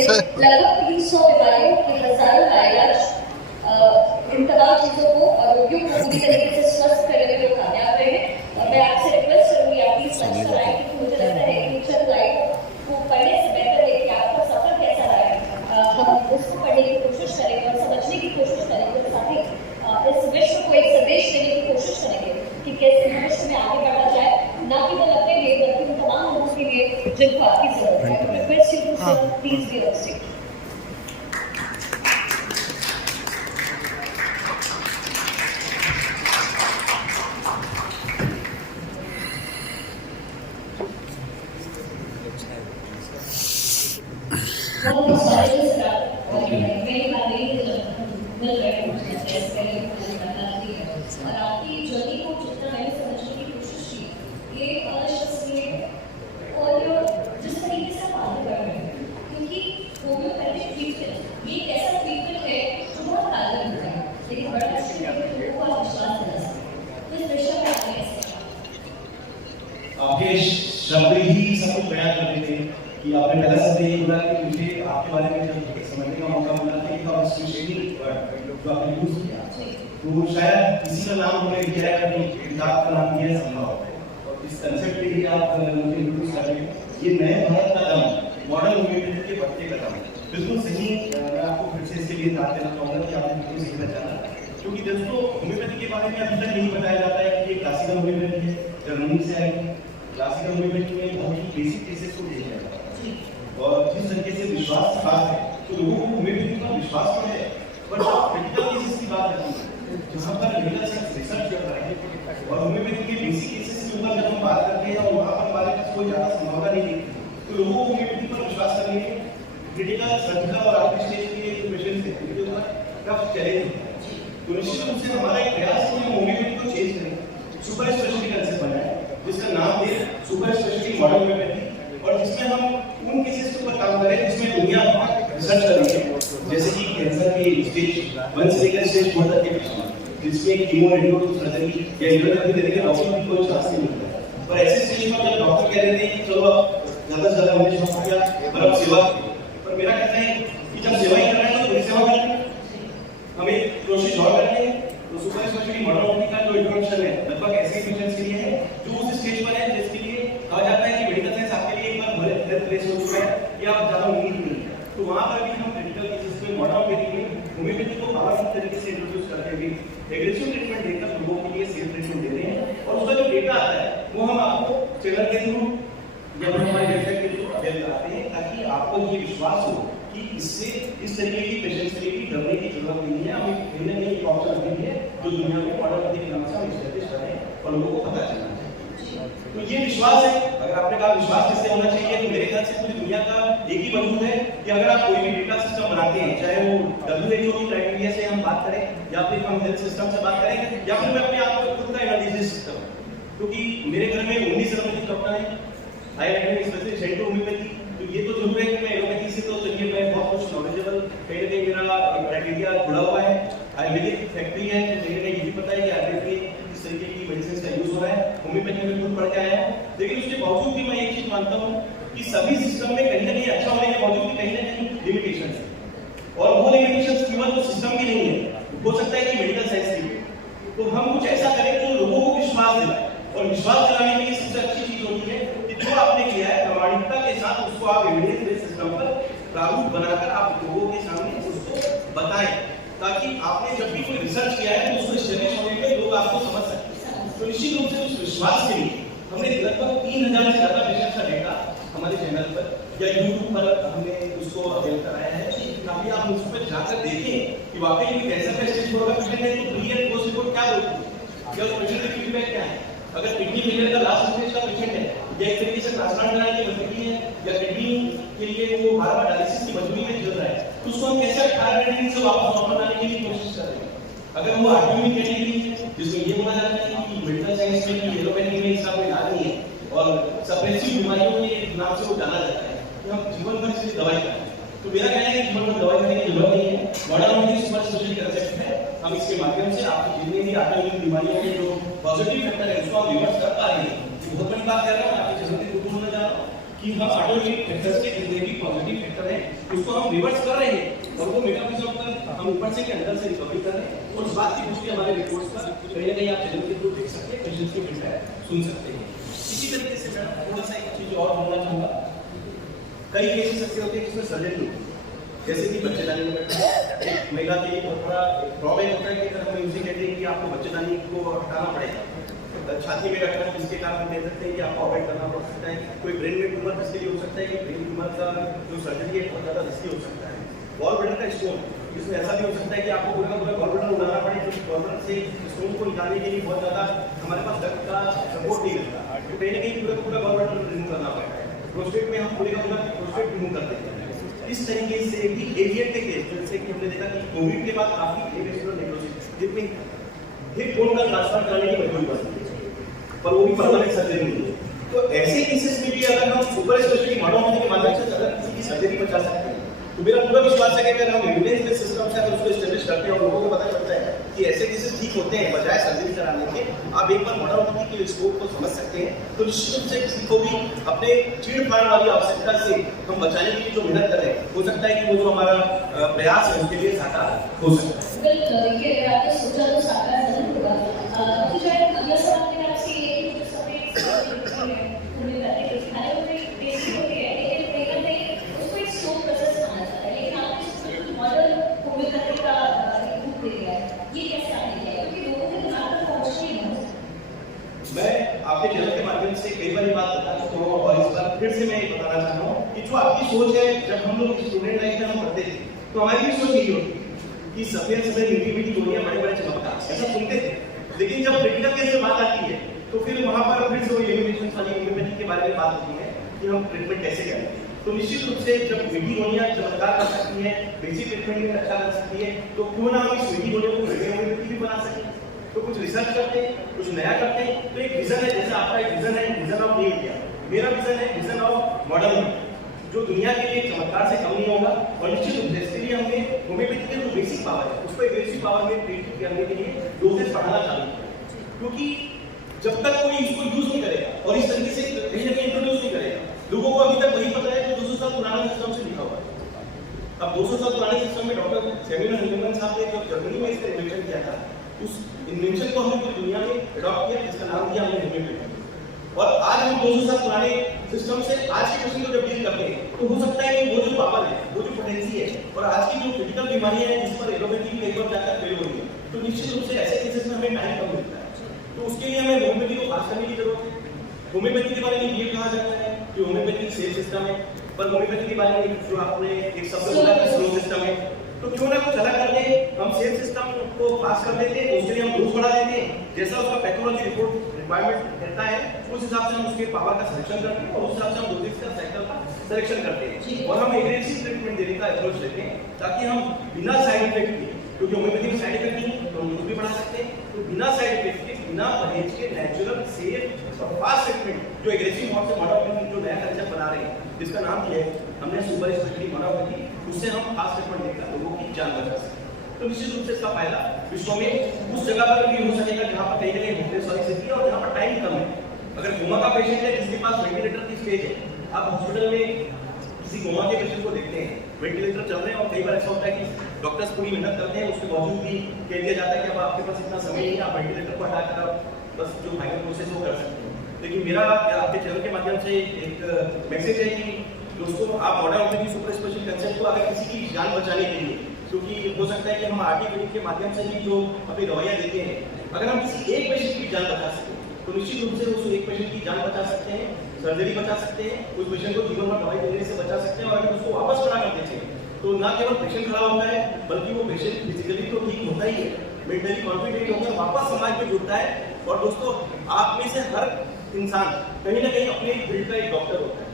लगभग 300 बीमारियों के हजारों इलाज इन तमाम चीज़ों को और रोगियों को पूरी तरीके से स्वस्थ करने में जो कामयाब रहे हैं। मैं आपसे रिक्वेस्ट करूँगी आप प्लीज मंच पर आए, क्योंकि मुझे लगता है कि चंद लाइफ को पढ़ने से बेहतर है कि आपका सफर कैसा रहा है हम उसको पढ़ने की कोशिश करेंगे और समझने की कोशिश करेंगे, साथ ही इस विश्व को एक संदेश देने की कोशिश करेंगे कि कैसे भविष्य में आगे बढ़ा जाए, ना केवल अपने लिए बल्कि उन तमाम लोगों के लिए जिनको आपकी जरूरत है। Request you to please be on stage. शब्द ही सब कुछ बयान कर देते हैं कि आपने पहला शब्द ये बोला कि मुझे आपके बारे में जब समझने का मौका मिला था कि आप स्पेशली जो आपने यूज किया तो शायद इसी का नाम हमने लिया है कि किताब का नाम दिया है संभव, और इस कंसेप्ट पे ही आप मुझे इंट्रोड्यूस कर रहे हैं। ये नए भारत का दम, मॉडर्न ह्यूमैनिटी के बढ़ते कदम, बिल्कुल सही। मैं आपको फिर से इसके लिए दाद देना चाहूँगा कि आपने बिल्कुल सही पहचाना, क्योंकि दोस्तों होम्योपैथी के बारे में अभी तक नहीं बताया जाता है कि ये क्लासिकल होम्योपैथी है, जर्मनी से आई है। क्लासिकल होम्योपैथी में बहुत ही बेसिक केसेस को देखा जाता है और जिस तरीके से विश्वास खास है तो लोगों को होम्योपैथी पर विश्वास तो है, बट आप क्रिटिकल केसेस की बात करते हैं जहाँ पर मेडिकल साइंस रिसर्च कर रहा है और होम्योपैथी के बेसिक केसेस के ऊपर जब हम बात करते हैं और वहाँ पर हमारे पास कोई ज़्यादा संभावना नहीं है तो लोगों को होम्योपैथी पर विश्वास करने के क्रिटिकल सर्जिकल और आर्टिक स्टेज के पेशेंट्स हैं उनके ऊपर टफ चैलेंज होता है। तो निश्चित रूप से हमारा एक प्रयास है कि होम्योपैथी को चेंज करें, सुपर स्पेशलिटी कंसेप्ट बनाए जिसका नाम दे सुपर स्पेशलिटी मॉडर्न होम्योपैथी, और जिसमें हम उन केसेस के ऊपर काम करें जिसमें दुनिया रिसर्च कर रही है, जैसे कि कैंसर के स्टेज 1 से लेकर स्टेज 4 तक के पेशेंट जिसमें कीमो रेडियो सर्जरी या रेडियोथेरेपी देने के डॉक्टर भी कोई चांस नहीं मिलता है। और ऐसे स्टेज पर जब डॉक्टर कह रहे थे कि चलो आप ज्यादा से ज्यादा हमने शुरू किया पर अब सेवा, पर मेरा कहना है कि जब सेवा ही कर रहे हैं तो बड़ी सेवा करनी है, हमें कोशिश और करनी है। तो सुपर स्पेशलिटी मॉडर्न होम्योपैथी का जो इंट्रोडक्शन है लगभग ऐसे पेशेंट्स के लिए है जो उस स्टेज पर है जिसके लिए कहा जाता है कि मेडिकल साइंस आपके लिए एक बार हेल्थ प्लेस हो चुका है कि आप ज्यादा उम्मीद नहीं है, तो वहां पर भी हम क्रिटिकल केसेस में मॉडर्न होम्योपैथी को पावरफुल तरीके से इंट्रोड्यूस करके भी एग्रेसिव ट्रीटमेंट देकर लोगों के लिए सेफ ट्रीटमेंट दे रहे हैं। और उसका जो डेटा आता है वो हम आपको चैनल के थ्रू या हमारे वेबसाइट के थ्रू अवेल कराते हैं ताकि आपको ये विश्वास हो कि इससे इस तरीके की पेशेंट्स के लिए डरने की जरूरत नहीं है। हमें कहीं ना कहीं एक ऑप्शन रखेंगे है जो दुनिया में मॉडर्न होम्योपैथी के नाम से हम एस्टैब्लिश करें और लोगों को पता चलना चाहिए। तो ये विश्वास है। अगर आपने कहा विश्वास किससे होना चाहिए, तो मेरे ख्याल से पूरी दुनिया का एक ही वजूद है कि अगर आप कोई भी डेटा सिस्टम बनाते हैं, चाहे वो WHO की क्राइटेरिया से हम बात करें या फिर हम हेल्थ सिस्टम से बात करें या फिर मैं अपने आप को खुद का एनालिसिस सिस्टम, क्योंकि मेरे घर में 19 एलोपैथिक डॉक्टर हैं, I am specialist centre homeopathy, तो ये तो जरूर है कि मैं एलोपैथी से तो चलिए मैं बहुत कुछ नॉलेजेबल, कहीं ना कहीं मेरा क्राइटेरिया जुड़ा हुआ है। आयुर्वेदिक फैक्ट्री है तो कहीं ना कहीं ये भी पता है कि आयुर्वेद किस तरीके की मेडिसिन का यूज हो रहा है, होम्योपैथी में खुद पढ़ के आया हूँ। लेकिन उसके बावजूद भी मैं एक चीज मानता हूँ कि सभी सिस्टम में कहीं ना कहीं अच्छा होने के बावजूद भी कहीं ना कहीं लिमिटेशन है, और वो लिमिटेशन केवल तो सिस्टम की नहीं है, हो सकता है कि मेडिकल साइंस की। तो हम कुछ ऐसा करें जो लोगों को विश्वास दिलाए, और विश्वास दिलाने के लिए सबसे अच्छी चीज होती है कि जो आपने किया है प्रामाणिकता के साथ उसको आप एविडेंस बेस्ड सिस्टम पर प्रारूप बनाकर आप लोगों के सामने उसको बताएं, ताकि आपने जब भी कोई रिसर्च किया है तो उसको स्टैब्लिश होने में लोग आपको समझ सकें। तो निश्चित रूप से उस विश्वास के लिए हमने लगभग 3000 से ज्यादा पेशेंट्स का डेटा हमारे चैनल पर या YouTube पर हमने उसको अवेल कराया है, ताकि आप उस पर जाकर देखें कि वाकई में कैसा पेशेंट होगा पेशेंट है तो प्री एंड पोस्ट रिपोर्ट क्या होती है, या उस पेशेंट की फीडबैक क्या है। अगर किडनी फेलियर का लास्ट स्टेज का पेशेंट है या एक तरीके से ट्रांसप्लांट कराने की मजबूरी है या किडनी के लिए वो बार-बार डायलिसिस की मजबूरी में चल रहा है, तो उसको हम कैसे 18 कैटेगरी से वापस नॉर्मल लाने की कोशिश कर रहे हैं। अगर वो ऑटोइम्यून कैटेगरी है जिसमें ये बोला जाता है कि मेडिकल साइंस में कि एलोपैथी में इसका कोई इलाज नहीं है और सप्रेसिव बीमारियों के नाम से वो जाना जाता है कि हम जीवन भर से दवाई करें, तो मेरा कहना है कि जीवन भर दवाई करने की जरूरत नहीं है। Modern homeopathy super speciality concept है, हम इसके माध्यम से आपकी जितनी भी ऑटोइम्यून बीमारियों के जो पॉजिटिव फैक्टर है उसको हम रिवर्स कर पा रहे हैं। बहुत बड़ी बात कर रहा हूँ, आपकी जरूरत कुछ होने जा रहा हूँ, कि हम ऑटोमेटिक फैक्टर से जितने भी पॉजिटिव फैक्टर है उसको हम रिवर्स कर रहे हैं और वो मेटाबॉलिज्म पर हम ऊपर से के अंदर से रिकवरी कर रहे हैं। और उस बात की पुष्टि हमारे रिपोर्ट्स का कहीं ना कहीं आप चैनल के थ्रू देख सकते हैं, पेशेंट्स की फीडबैक सुन सकते हैं। इसी तरीके से मैं थोड़ा सा एक चीज और बोलना चाहूँगा, कई केसेस ऐसे होते हैं जिसमें सर्जरी होती है, जैसे कि बच्चेदानी में एक महिला के लिए बहुत बड़ा ड्रॉबैक होता है कि अगर हम यूजी कहते हैं कि आपको बच्चेदानी को हटाना पड़ेगा, छाती में रखना, जिसके कारण हम कह सकते हैं कि आपको अवॉइड करना पड़ सकता है। कोई ब्रेन में ट्यूमर जिसके लिए हो सकता है कि ब्रेन ट्यूमर का जो सर्जरी है बहुत ज़्यादा रिस्की हो सकता है। गॉल ब्लैडर का स्टोन, इसमें ऐसा भी हो सकता है कि आपको पूरा का पूरा गॉल ब्लैडर उड़ाना पड़े, तो गॉल ब्लैडर से स्टोन को निकालने के लिए बहुत ज़्यादा हमारे पास रक्त का सपोर्ट नहीं मिलता, तो कहीं ना कहीं पूरा का पूरा गॉल ब्लैडर रिमूव करना पड़ता है। प्रोस्टेट में हम पूरे का पूरा प्रोस्टेट रिमूव कर देते हैं। इस तरीके से भी एविएट के केस, जैसे कि हमने देखा कि कोविड के बाद काफ़ी एविएशनल नेक्रोसिस जिसमें हिप बोन का ट्रांसफर करने की मजबूरी पड़ती है, पर वो भी परमानेंट सर्जरी नहीं है। तो ऐसे केसेस में भी अगर हम सुपर स्पेशलिटी मॉडर्न के माध्यम से अगर किसी की सर्जरी बचा सकते हैं, तो मेरा पूरा विश्वास है कि अगर हम एविडेंस बेस्ड सिस्टम से अगर उसको एस्टेब्लिश करते हैं और लोगों को पता चलता है कि ऐसे केसेस ठीक होते हैं बजाय सर्जरी कराने के, आप एक बार मॉडर्न के स्कोप को समझ सकते हैं, तो निश्चित रूप से किसी को भी अपने चीड़-फाड़ वाली आवश्यकता से हम बचाने के लिए जो मेहनत कर रहे हैं, हो सकता है कि वो जो हमारा प्रयास है उसके लिए साकार हो सकता है। बिल्कुल, ये आपने सोचा तो साकार जरूर होगा। तो शायद अगला सवाल मेरा आपसे ये है कि जो सफेद होम्योपैथिक खाने में टेस्टी होती है, लेकिन कहीं ना कहीं उसको एक स्लो प्रोसेस माना जाता है, लेकिन आपने इसको मॉडर्न होम्योपैथिक का रूप दे दिया है, ये कैसे आपने किया है? क्योंकि लोगों के दिमाग तक पहुंचने नहीं हो सकता। मैं आपके चैनल के माध्यम से कई बार ये बात बता चुका हूँ और इस बार फिर से मैं ये बताना चाहता हूँ कि जो आपकी सोच है, जब हम लोग स्टूडेंट लाइफ में हम पढ़ते थे तो हमारी भी सोच यही होती कि सफेद सफेद मीठी मीठी गोलियां बड़े बड़े चमत्कार ऐसा सुनते थे, लेकिन जब क्रिटिकल केस से बात आती है तो फिर वहां पर फिर से वो लिमिटेशंस वाली होम्योपैथी के बारे में बात होती है कि हम ट्रीटमेंट कैसे करें। तो निश्चित रूप से जब मीठी गोलियां चमत्कार कर सकती है, बेसिक ट्रीटमेंट में अच्छा कर सकती है, तो क्यों ना हम इस मीठी गोलियों को होम्योपैथी भी बना सकें। तो कुछ रिसर्च करते हैं, कुछ नया करते हैं। तो एक विजन है, जैसे आपका एक विजन है, विजन ऑफ न्यू इंडिया, मेरा विजन है विजन ऑफ मॉडर्न इंडिया, जो दुनिया के लिए चमत्कार से कम नहीं होगा। और निश्चित रूप से इसके लिए हमने होम्योपैथी के जो बेसिक पावर है उसको एग्रेसिव पावर में ट्रीट करने के लिए डोजेस बढ़ाना चालू किया, क्योंकि जब तक कोई इसको यूज नहीं करेगा और इस तरीके से कहीं ना कहीं इंट्रोड्यूस नहीं करेगा, लोगों को अभी तक वही पता है जो 200 साल पुराने सिस्टम से लिखा हुआ है। अब 200 साल पुराने सिस्टम में डॉक्टर सैमुअल हनिमैन साहब ने जब जर्मनी में इसका इन्वेंशन किया था, उस इन्वेंशन को हमने पूरी दुनिया में अडॉप्ट किया, जिसका नाम दिया हमने होम्योपैथी। और आज हम 200 साल पुराने सिस्टम से आज के क्वेश्चन को जब डील करते हैं, तो हो सकता है कि वो जो पावर है, वो जो पोटेंसी है और आज की जो क्रिटिकल बीमारियां हैं जिस पर एलोपैथी में एक बार जाकर फेल हो रही है, तो निश्चित रूप से ऐसे केसेस में हमें टाइम कम मिलता है। तो उसके लिए हमें होम्योपैथी को खास करने की जरूरत है। होम्योपैथी के बारे में ये कहा जाता है कि होम्योपैथी सेफ सिस्टम है, पर होम्योपैथी के बारे में जो आपने एक शब्द बोला कि स्लो सिस्टम है, तो क्यों ना कुछ अलग करके हम सेफ सिस्टम को पास कर देते हैं, उसके लिए हम डोज बढ़ा देते हैं, जैसा उसका पैथोलॉजी रिपोर्ट रिक्वायरमेंट कहता है उस हिसाब से हम उसके पावर का सिलेक्शन करते हैं और उस हिसाब से हम डोजेस का साइकिल का सिलेक्शन करते हैं और हम एग्रेसिव ट्रीटमेंट देने का अप्रोच लेते हैं, ताकि हम बिना साइड इफेक्ट के, क्योंकि होम्योपैथी में साइड इफेक्ट नहीं है तो हम डोज भी बढ़ा सकते हैं, तो बिना साइड इफेक्ट के, बिना परहेज के नेचुरल सेफ और फास्ट ट्रीटमेंट जो एग्रेसिव मॉड से मॉडर्न जो नया कल्चर बना रहे हैं, जिसका नाम दिया है हमने सुपर स्पेशलिटी मॉडर्न, उससे हम फास्ट ट्रीटमेंट देकर लोगों की जान बचा सकते हैं। तो निश्चित रूप से इसका फायदा विश्व में उस जगह पर भी हो सकेगा जहां पर कहीं ना कहीं होपलेस वाली स्थिति है और जहां पर टाइम कम है। अगर कोमा का पेशेंट है जिसके पास वेंटिलेटर की स्टेज है, आप हॉस्पिटल में किसी कोमा के पेशेंट को देखते हैं, वेंटिलेटर चल रहे हैं और कई बार ऐसा होता है कि डॉक्टर्स पूरी मेहनत करते हैं, उसके बावजूद भी कह दिया जाता है कि अब आपके पास इतना समय नहीं है, आप वेंटिलेटर को हटाकर आप बस जो फाइनल प्रोसेस वो कर सकते हैं। लेकिन मेरा आपके चैनल के माध्यम से एक मैसेज है कि दोस्तों, आप modern homeopathy super special concept को अगर किसी की जान बचाने के लिए, क्योंकि हो सकता है कि हम आर्टिफिशियल के माध्यम से भी जो अपनी दवाइयाँ देते हैं, अगर हम किसी एक पेशेंट की जान बचा सकें तो निश्चित रूप से उस एक पेशेंट की जान बचा सकते हैं, सर्जरी बचा सकते हैं, उस पेशेंट को जीवन भर दवाई देने से बचा सकते हैं। और अगर उसको वापस खड़ा कर देते हैं तो ना केवल पेशेंट खड़ा होता है, बल्कि वो पेशेंट फिजिकली तो ठीक होता ही है, मेंटली कॉन्फिडेंट होकर वापस समाज में जुड़ता है। और दोस्तों, आप में से हर इंसान कहीं ना कहीं अपने फील्ड का एक डॉक्टर होता है।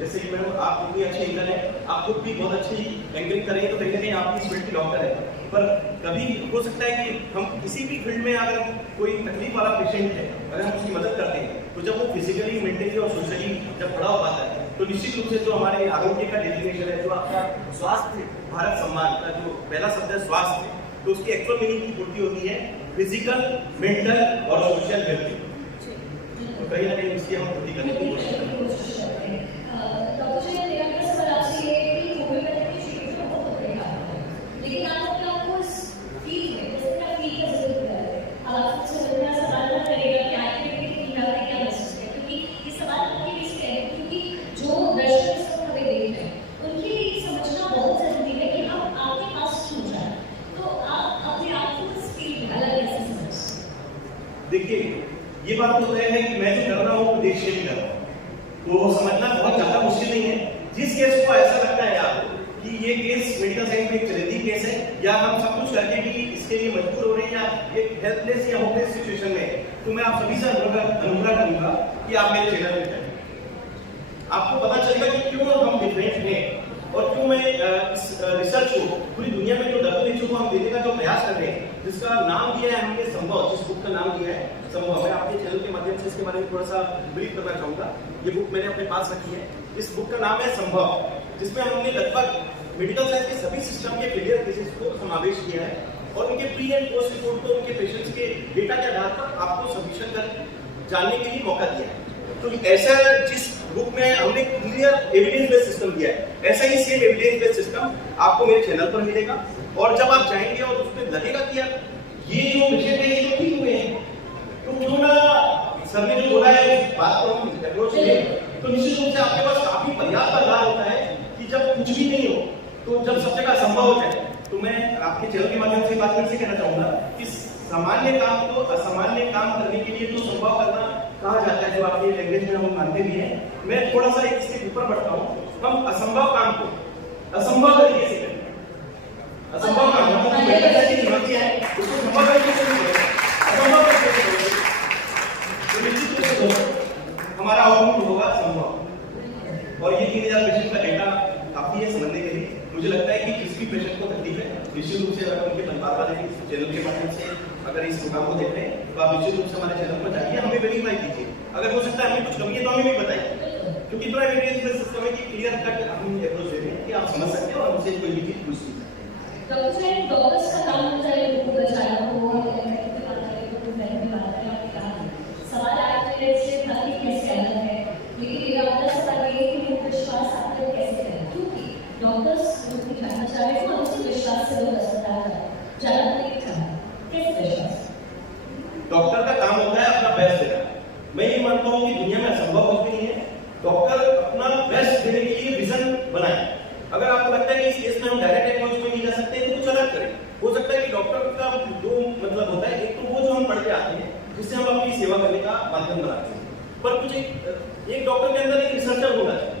जैसे कि मैडम, आप इतनी अच्छी एंकर है, आप खुद भी बहुत अच्छी एंकरिंग करेंगे तो कहीं ना कहीं आप इस फील्ड की डॉक्टर है। पर कभी हो सकता है कि हम किसी भी फील्ड में अगर कोई तकलीफ वाला पेशेंट है, अगर हम उसकी मदद करते हैं, तो जब वो फिजिकली, मेंटली और सोशली जब बड़ा हो पाता है, तो निश्चित रूप से जो हमारे आरोग्य का डेफिनेशन है, जो आपका स्वास्थ्य भारत सम्मान का जो पहला शब्द है स्वास्थ्य, तो उसकी एक्चुअल मीनिंग की पूर्ति होती है फिजिकल, मेंटल और सोशल वेलबींग। तो कहीं ना कहीं इसकी हम पूर्ति करने की कोशिश करते हैं। तो समझना बहुत ज्यादा मुश्किल नहीं है। जिस केस को ऐसा लगता है आपको कि ये केस मेडिकल साइंस में एक चैलेंजिंग केस है, या हम सब कुछ करके भी इसके लिए मजबूर हो रहे हैं, या एक हेल्पलेस या होपलेस सिचुएशन में, तो मैं आप सभी से अनुरोध करूंगा कि आप मेरे चैनल पे जाएं। आपको पता चलेगा कि क्यों हम डिफरेंट हैं और क्यों मैं इस रिसर्च को पूरी दुनिया में जो WHO को हम देने का जो प्रयास कर रहे हैं, जिसका नाम दिया है हमने संभव, जिस बुक का नाम दिया है संभव, मैं आपके चैनल के माध्यम से इसके बारे में थोड़ा सा ब्रीफ करना चाहूंगा। ये बुक मैंने अपने पास रखी है। इस बुक का नाम है संभव, जिसमें हमने लगभग मेडिकल साइंस के सभी सिस्टम के फेलियर केसेस को समावेश किया है और उनके प्री एंड पोस्ट रिपोर्ट को उनके पेशेंट्स के डेटा के आधार पर आपको सबमिशन कर जानने के लिए मौका दिया है। तो ऐसा जिस बुक में हमने क्लियर एविडेंस बेस्ड सिस्टम दिया है, ऐसा ही सेम एविडेंस बेस्ड सिस्टम आपको मेरे चैनल पर मिलेगा। और जब आप जाएंगे और उसमें लगेगा कि यार ये जो पेशेंट है ये तो ठीक हुए हैं, तो क्यों ना सर ने जो बोला है उस बात को हम अप्रोच करें, तो निश्चित रूप से आपके पास काफी पर्याप्त आधार होता है कि जब कुछ भी नहीं हो, तो जब सब जगह संभव हो जाए। तो मैं आपके चैनल के माध्यम से बात करके कहना चाहूंगा कि सामान्य काम को असामान्य काम करने के लिए तो संभव करना कहा जाता है, जो आपके लैंग्वेज में हम मानते भी हैं। मैं थोड़ा सा इसके ऊपर बढ़ता हूँ। हम असंभव काम को असंभव तरीके से करें। असंभव काम मतलब मेडिकल साइंस की चुनौतियां हैं, उसको संभव तरीके से करें, असंभव तरीके से करें, तो निश्चित रूप से हमारा आउटपुट होगा संभव। और ये 3000 पेशेंट का डेटा काफी है समझने के लिए। मुझे लगता है कि किसी भी पेशेंट को तकलीफ है, निश्चित रूप से अगर उनके परिवार वाले इस चैनल के माध्यम से अगर इस प्रोग्राम को देख रहे हैं, तो आप निश्चित रूप से हमारे चैनल पर जाइए, हमें वेरीफाई कीजिए। अगर हो सकता है हमें कुछ कमी है तो हमें भी बताइए, क्योंकि इतना एविडेंस बेस्ड सिस्टम है कि क्लियर कट हम अप्रोच दे रहे हैं कि आप समझ सकते हैं और हमसे कोई भी चीज पूछ सकते हैं। डॉक्टर्स का काम होता है लोगों को बचाना, वो सवाल आपके से बाकी कैसे अलग है, लेकिन मेरा अपना सवाल ये है कि वो विश्वास आप लोग कैसे करें, क्योंकि डॉक्टर्स लोग जानना चाह रहे हैं उसी विश्वास से लोग अस्पताल जाना नहीं चाहते, कैसे विश्वास? डॉक्टर का काम होता है अपना बेस्ट देना। मैं ये मानता हूँ कि दुनिया में असंभव कुछ भी नहीं है। डॉक्टर अपना बेस्ट देने के लिए विजन बनाए। अगर आपको लगता है कि इस केस में हम डायरेक्ट अप्रोच में नहीं जा सकते तो कुछ अलग करें। हो सकता है कि डॉक्टर का दो मतलब होता है, एक तो वो जो हम पढ़ के आते हैं जिससे हम अपनी सेवा करने का माध्यम बनाते हैं, पर कुछ एक डॉक्टर के अंदर एक रिसर्चर होना चाहिए।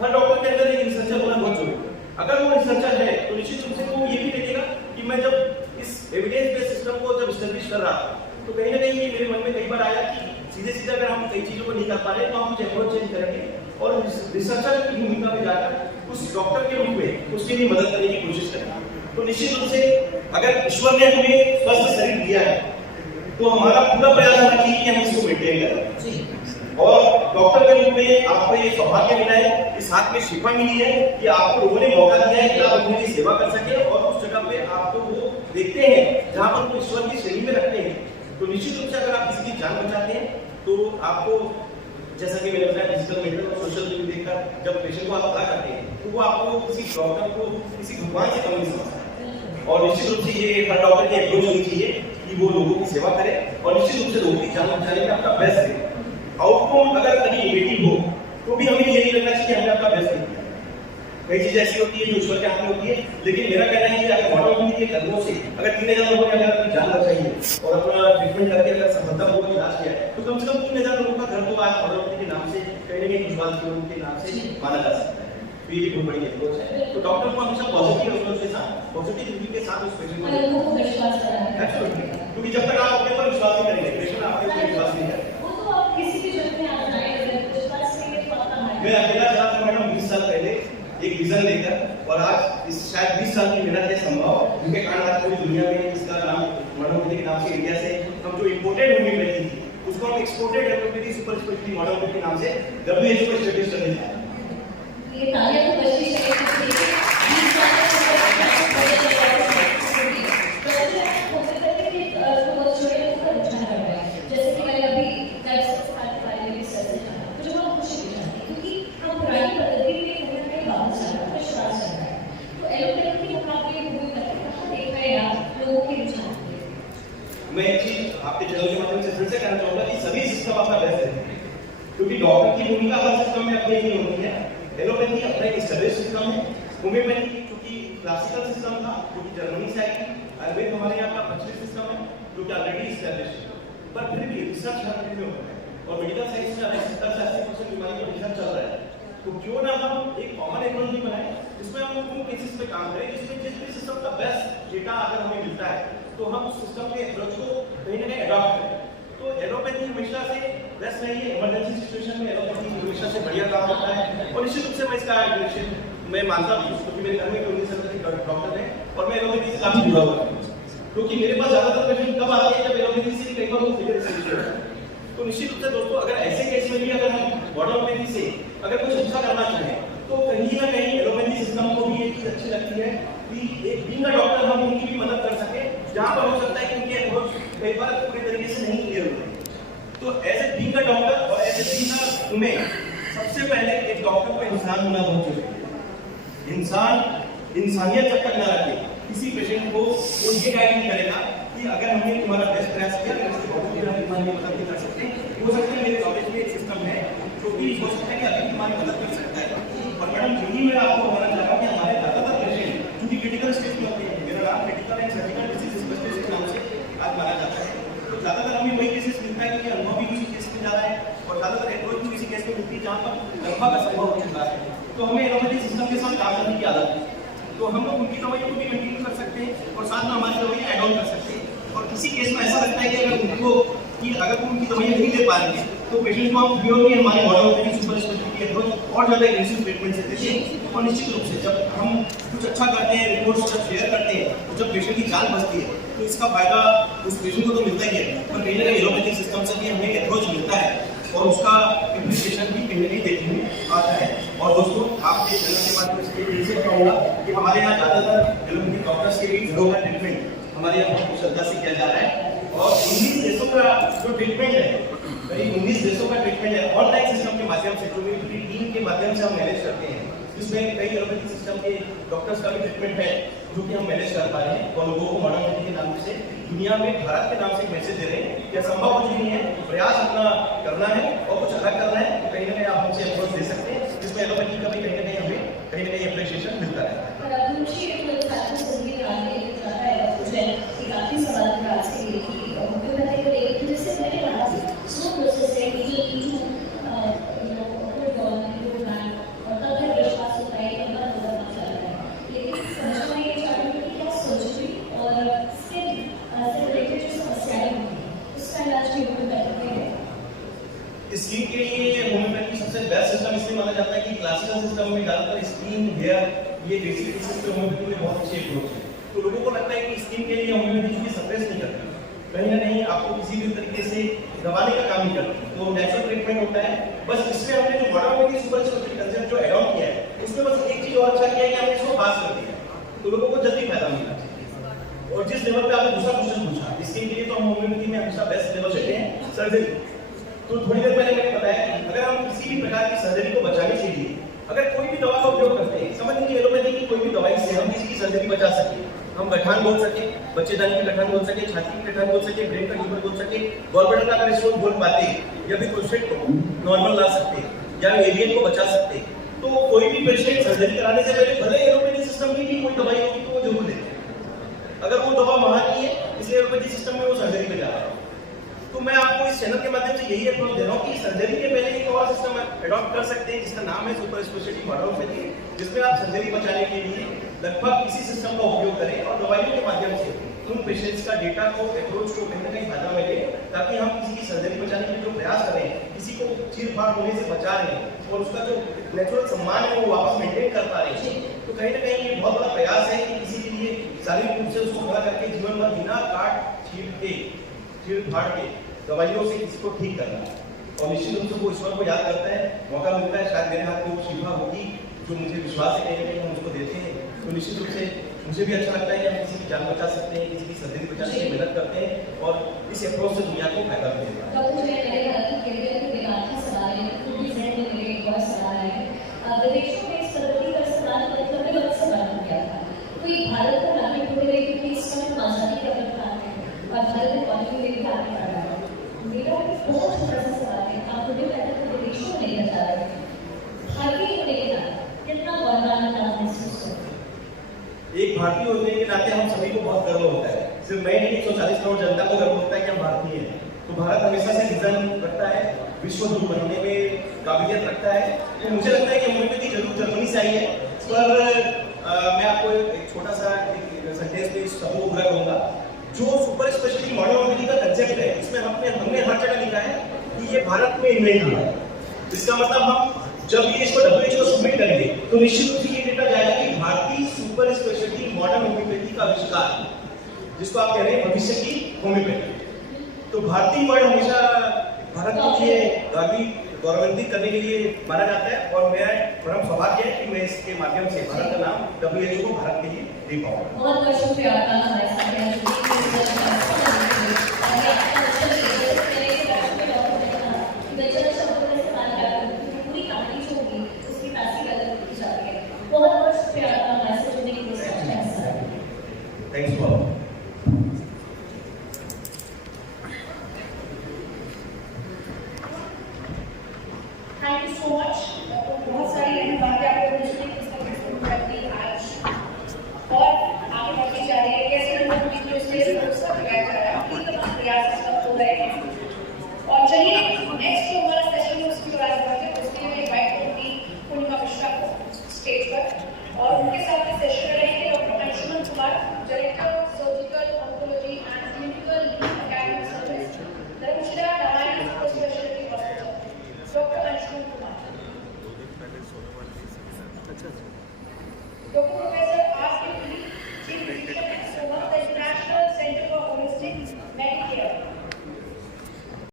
हर डॉक्टर के अंदर एक रिसर्चर होना बहुत जरूरी है। अगर वो रिसर्चर है तो निश्चित रूप से वो ये भी देखेगा कि मैं जब इस एविडेंस बेस्ड सिस्टम को जब एस्टेब्लिश कर रहा था, तो कहीं ना कहीं ये मेरे मन में कई बार आया कि सीधे सीधे अगर हम कई चीजों को नहीं कर पा रहे तो हम कुछ अप्रोच चेंज करेंगे और रिसर्चर की भूमिका में जाकर उस डॉक्टर के रूप में उसके लिए मदद करने की कोशिश करेंगे। तो निश्चित रूप से अगर ईश्वर ने हमें स्वस्थ शरीर दिया है तो हमारा पूरा प्रयास होना चाहिए कि हम इसको मेंटेन करें। और डॉक्टर के रूप में आपको ये सौभाग्य मिला है, इस हाथ में शिफा मिली है कि आपको लोगों ने मौका दिया है कि आप उनकी सेवा कर सके और उस जगह पे आपको वो देखते हैं जहां पर वो ईश्वर की श्रेणी में रखते हैं। तो निश्चित रूप से अगर आप किसी की जान बचाते हैं तो आपको, जैसा कि मैंने बताया, डिजिटल मीडिया और सोशल मीडिया देखकर जब पेशेंट को आप अदा करते हैं तो वो आपको किसी डॉक्टर को किसी भगवान से कम नहीं समझता। और निश्चित रूप से ये हर डॉक्टर की अप्रोच होनी चाहिए कि वो लोगों की सेवा करे और निश्चित रूप से लोगों की जान बचाने में अपना बेस्ट दे। आउटकम अगर कभी नेगेटिव हो तो भी हमें ये नहीं लगना चाहिए कि हमने अपना बेस्ट नहीं किया। कई चीजें ऐसी होती है जो ईश्वर के हाथ में होती है, लेकिन मेरा कहना है कि अगर मॉडर्न के कदमों से अगर 3000 लोगों ने अगर अपनी जान बचाई है और अपना ट्रीटमेंट करके अगर सफलतापूर्वक इलाज किया है, तो कम से कम 3000 लोगों का घर तो आज मॉडर्न के नाम से कहीं ना कहीं खुशहाल जीवन के नाम से माना जा सकता है। तो ये बहुत बड़ी अप्रोच है। तो डॉक्टर को हमेशा पॉजिटिव अप्रोच के साथ, पॉजिटिव रिव्यू के साथ उस पेशेंट को विश्वास कराना है, क्योंकि जब तक आप अपने पर विश्वास नहीं करेंगे, पेशेंट आपके ऊपर विश्वास नहीं करेगा। वो तो आप किसी भी जगह में आ जाए, अगर विश्वास नहीं है तो आपका मैं अकेला चला था मैडम 20 साल पहले एक विजन लेकर, और आज इस शायद 20 साल की मेहनत है संभव, जिनके कारण आज पूरी दुनिया में इसका नाम मॉडर्न ओपैथिक के नाम से इंडिया से हम जो इंपोर्टेड होम्योपैथी थी उसको हम exported homeopathy super speciality modern ओपैथिक के नाम से WHO को स्टेटस करने जा रहे हैं। ये तालियां तो बजनी चाहिए। 20 साल से बहुत छोटे ऊपर उठाना पड़ रहा है। जैसे कि मैंने अभी मुझे बहुत खुशी हुई क्योंकि हम पुरानी पद्धति में वापस आना विश्वास कर रहा है। तो एलोपैथी के मुकाबले देख रहे हैं आप लोगों के रुझान। मैं एक चीज आपके चैनल के माध्यम से फिर से कहना चाहूंगा कि सभी सिस्टम आपका बेस्ट है, क्योंकि डॉक्टर की भूमिका हर सिस्टम में अपनी ही होती है। एलोपैथी अपना एक एस्टेब्लिश सिस्टम है, होम्योपैथी क्योंकि क्लासिकल सिस्टम था जो कि जर्मनी से आई, आयुर्वेद हमारे यहाँ का प्रचलित सिस्टम है जो कि ऑलरेडी एस्टेब्लिश है, पर फिर भी रिसर्च हर फील्ड में होता है और मेडिकल साइंस में 70 से 80% बीमारी को हम उन केसेस पे काम करें जिसमें जिस भी सिस्टम का बेस्ट डेटा अगर हमें मिलता है तो हम उस सिस्टम के अप्रोच को कहीं ना कहीं अडॉप्ट करें। तो एलोपैथी हमेशा से बेस्ट नहीं है, इमरजेंसी सिचुएशन में एलोपैथी हमेशा से बढ़िया काम होता है और निश्चित रूप से मैं इसका मैं मानता भी हूँ क्योंकि मेरे घर में भी 19 साल के डॉक्टर है और मैं एलोपैथी से काफी जुड़ा हुआ हूँ क्योंकि मेरे पास ज्यादातर पेशेंट कब आते हैं जब एलोपैथी से कई बार वो फिगर से। तो निश्चित रूप से दोस्तों अगर ऐसे केस में भी अगर हम बॉडी से अगर कुछ अच्छा करना चाहें तो कहीं ना कहीं एलोपैथी सिस्टम को भी ये चीज अच्छी लगती है कि एक बीइंग अ डॉक्टर हम उनकी भी मदद कर सके जहां पर हो सकता है कि उनके अप्रोच कई बार पूरी तरीके से नहीं क्लियर होते। तो as a being a doctor और as a being a women सबसे पहले एक डॉक्टर को इंसान होना बहुत जरूरी है। इंसान इंसानियत जब तक ना रखे किसी पेशेंट को वो ये गाइड नहीं करेगा कि अगर हमने तुम्हारा बेस्ट प्रयास किया तो इससे बहुत ही बीमारी में मदद कर सकते हैं। हो सकता है मेरे कॉलेज में एक सिस्टम है जो कि हो सकता है कि अभी तुम्हारी मदद कर सकता है। और मैडम यही मैं आपको बताना चाह रहा हूँ कि हमारे ज्यादातर पेशेंट जो कि क्रिटिकल स्टेज में होते हैं, मेरा नाम critical and surgical disease specialist के नाम से आज माना जाता है, तो ज्यादातर हमें वही केसेस मिलता है क्योंकि अनुभव भी किसी केस में जा रहा है और ज्यादातर अप्रोच भी किसी केस में मिलती है जहाँ पर लगभग असंभव हो चुका है। तो हमें एलोपैथी सिस्टम के साथ काम करने की आदत है, तो हम लोग उनकी दवाइयों को भी कंटिन्यू कर सकते हैं और साथ में हमारी दवाइयाँ ऐड ऑन कर सकते हैं। और किसी केस में ऐसा लगता है कि अगर वो उनकी दवाइयाँ नहीं ले पा रहे हैं तो पेशेंट को हम प्योरली हमारे मॉडल सुपर स्पेशलिटी अप्रोच और ज़्यादा एग्रेसिव ट्रीटमेंट से देते हैं। और निश्चित रूप से जब हम कुछ अच्छा करते हैं, रिपोर्ट्स जब शेयर करते हैं तो जब पेशेंट की जान बचती है तो इसका फायदा उस पेशेंट को तो मिलता ही है, पर कहीं ना कहीं एलोपैथिक सिस्टम से भी हमें अप्रोच मिलता है और उसका एप्रिसिएशन भी कहीं ना कहीं देखने में आता है। और दोस्तों आपके चैनल के माध्यम से कहूँगा कि हमारे यहाँ ज़्यादातर एलोपैथिक डॉक्टर्स के भी घरों का ट्रीटमेंट हमारे यहाँ बहुत श्रद्धा से किया जा रहा है और 19 देशों का जो ट्रीटमेंट है, करीब 19 देशों का ट्रीटमेंट है ऑनलाइन सिस्टम के माध्यम से, जो मेरी टीम के माध्यम से हम मैनेज करते हैं, जिसमें कई एलोपैथिक सिस्टम के डॉक्टर्स का भी ट्रीटमेंट है जो कि हम मैनेज कर पा रहे हैं और लोगों को मॉडर्निटी के नाम से दुनिया में भारत के नाम से एक मैसेज दे रहे हैं कि असंभव कुछ नहीं है, प्रयास अपना करना है और कुछ अलग करना है, तो कहीं ना कहीं आप हमसे अप्रोच दे सकते हैं, जिसमें एलोपैथी का भी कहीं ना कहीं हमें कहीं ना कहीं अप्रिशिएशन मिलता है। स्किन के लिए होम्योपैथी सबसे बेस्ट सिस्टम इसलिए माना जाता है कि क्लासिकल सिस्टम में ज्यादातर स्किन, हेयर, ये बेसिक डिसीज पे होम्योपैथी में बहुत अच्छे अप्रोच है। तो लोगों को लगता है कि स्किन के लिए होम्योपैथी चीजें सप्रेस नहीं करती, कहीं ना कहीं आपको किसी भी तरीके से दबाने का काम नहीं करती, तो नेचुरल ट्रीटमेंट होता है। बस इसमें हमने जो बॉडी सुपर स्पेशलिटी कंसेप्ट जो एड ऑन किया है उसमें बस एक चीज और अच्छा किया है कि हमने इसको पास कर दिया, तो लोगों को जल्दी फायदा मिलना चाहिए। और जिस लेवल पे आपने दूसरा क्वेश्चन पूछा, स्किन के लिए तो हम होम्योपैथी में हमेशा बेस्ट लेवल देते हैं सर्जरी। तो थोड़ी देर पहले मैंने बताया कि अगर हम किसी भी प्रकार की सर्जरी को बचाने के लिए अगर कोई भी दवा का उपयोग करते हैं, समझ लीजिए एलोपैथी की कोई भी दवाई से हम किसी की सर्जरी बचा सके, हम गठान बोल सके, बच्चेदानी की गठान बोल सके, छाती की गठान बोल सके, ब्रेन का ट्यूमर बोल सके, गॉलब्लैडर का अगर स्टोन बोल पाते या फिर प्रोस्टेट को नॉर्मल ला सकते या एवियन को बचा सकते, तो कोई भी पेशेंट सर्जरी कराने से पहले भले एलोपैथी सिस्टम की भी कोई दवाई होगी तो वो जरूर लेते। अगर वो दवा वहां की है इसलिए एलोपैथी सिस्टम में वो सर्जरी पे जा रहा है। तो मैं आपको इस चैनल के माध्यम से यही अप्रोच दे रहा हूँ कि सर्जरी के पहले एक और सिस्टम अडॉप्ट कर सकते हैं जिसका नाम है सुपर स्पेशलिटी मॉडल, जिसमें आप सर्जरी बचाने के लिए लगभग इसी सिस्टम का उपयोग करें और दवाइयों के माध्यम से उन पेशेंट्स का डेटा को अप्रोच को कहीं ना कहीं फायदा मिले, ताकि हम किसी की सर्जरी बचाने के लिए जो प्रयास करें, किसी को चीर-फाड़ होने से बचा रहे हैं और उसका जो नेचुरल सम्मान है वो वापस मेंटेन कर पा रहे हैं। तो कहीं ना कहीं ये बहुत बड़ा प्रयास है कि किसी के लिए शारीरिक रूप से उसको खड़ा करके जीवन भर बिना काट छीट के चीर-फाड़ के दवाइयों से इसको ठीक करना है। और निश्चित रूप से वो ईश्वर को याद करता है, मौका मिलता है, शायद मेरे हाथ में वो शिफा होगी जो मुझे विश्वास है कहीं हम उसको देते हैं। तो निश्चित रूप से मुझे भी अच्छा लगता है कि हम किसी की जान बचा सकते हैं, किसी की सर्जरी बचाने की मेहनत करते हैं और इस अप्रोच से दुनिया को फायदा मिलेगा। भारत का नागरिक होने लगे क्योंकि इस समय आजादी का प्रधान है और भारत में कॉलोनी में भी आगे बढ़ रहा है। मेरा बहुत छोटा सा सवाल है, आप मुझे कहते हैं विदेशों में लेकर जा रहे हैं, भारतीय को लेकर जा रहे हैं, कितना गौरवान्वित महसूस होता है? एक भारतीय होने के नाते हम सभी को बहुत गर्व होता है, सिर्फ मैं नहीं 140 करोड़ जनता को गर्व होता है कि हम भारतीय हैं। तो भारत हमेशा से विजन रखता है, विश्व गुरु बनने में काबिलियत रखता है। तो मुझे लगता है कि होम्योपैथी जरूर जर्मनी से आई है, पर मैं आपको एक छोटा सा सेंटेंस में इस सबको पूरा करूंगा। जो सुपर स्पेशलिटी मॉडर्न होम्योपैथी का कंसेप्ट है, इसमें हमने हर जगह लिखा है कि ये भारत में इन्वेंट हुआ है। इसका मतलब हम जब ये इसको WHO को सबमिट करेंगे तो निश्चित रूप से ये डेटा जाएगा कि भारतीय सुपर स्पेशलिटी मॉडर्न होम्योपैथी का आविष्कार, जिसको आप कह रहे हैं भविष्य की होम्योपैथी। तो भारतीय वर्ड हमेशा भारत के लिए गौरवान्वित करने के लिए माना जाता है, और मेरा परम सौभाग्य है कि मैं इसके माध्यम से भारत का नाम WHO को भारत के लिए दे पाऊंगा। बहुत बहुत शुक्रिया आपका हमारे साथ रहने के लिए। और आपका अच्छा लगे मेरे के बारे में डॉक्टर ने कहा कि बच्चा शब्दों का इस्तेमाल कर पूरी कहानी जो होगी उसकी तासीर अलग की जाती है। बहुत बहुत शुक्रिया आपका हमारे साथ जुड़ने के लिए। Thanks for Thank you so much. बहुत सारी अहम बातें आपको मुझे करनी आज और आगे बढ़ती जा रही है। कैसे लोगों की जो स्टेज पर उसका लगाया जा रहा है, ये तमाम प्रयास सब हो रहे हैं। और चलिए नेक्स्ट जो हमारा सेशन है उसकी ओर आगे बढ़ते हैं। उसके लिए इनवाइट करूंगी पूर्णिमा मिश्रा को स्टेज पर, और उनके साथ में सेशन रहेंगे doctor Anshuman Kumar, director surgical oncology and clinical academic service, Dharamshila Narayan super speciality hospital, doctor Anshuman Kumar, doctor professor